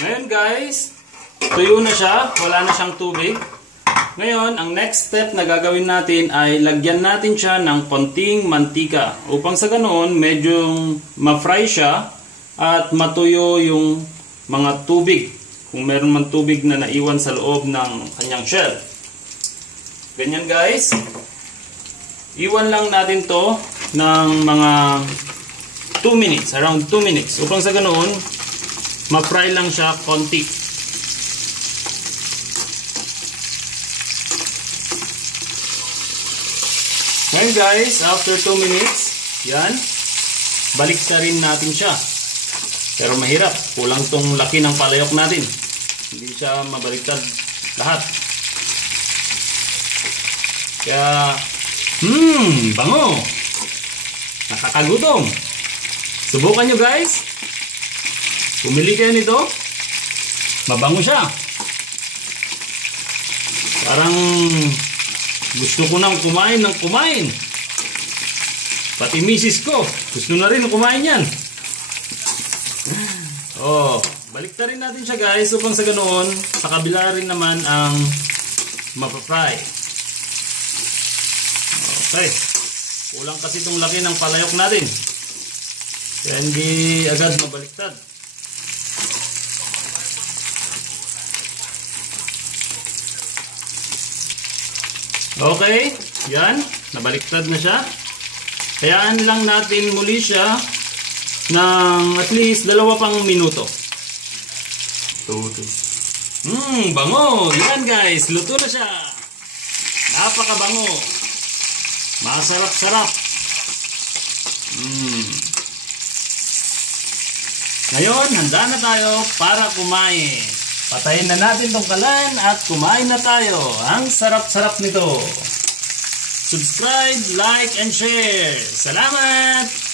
Ngayon guys, tuyo na siya. Wala na siyang tubig. Ngayon, ang next step na gagawin natin ay lagyan natin siya ng konting mantika. Upang sa ganoon, medyo ma-fry siya at matuyo yung mga tubig. Kung meron man tubig na naiwan sa loob ng kanyang shell. Ganyan guys. Iwan lang natin to ng mga 2 minutes, around 2 minutes. Upang sa ganoon, ma-fry lang siya konti. Ngayon guys, after 2 minutes, yan, balik rin natin siya. Pero mahirap, kulang tong laki ng palayok natin. Hindi siya mabaliktad lahat. Kaya, bango! Nakakagutom! Subukan nyo guys! Pumili kayo nito, mabango siya. Parang gusto ko nang kumain ng kumain. Pati misis ko, gusto na rin kumain yan. Oh, baliktarin natin siya guys upang sa ganoon, sa kabila rin naman ang mapafry. Okay. Kulang kasi itong laki ng palayok natin. Kaya hindi agad mabaliktad. Okay, yan, nabaliktad na siya. Hayaan lang natin muli siya ng at least 2 pang minuto. Bango! Yan guys, luto na siya. Napakabango. Masarap-sarap. Ngayon, handa na tayo para kumain. Patayin na natin tong kalan at kumain na tayo. Ang sarap-sarap nito. Subscribe, like, and share. Salamat!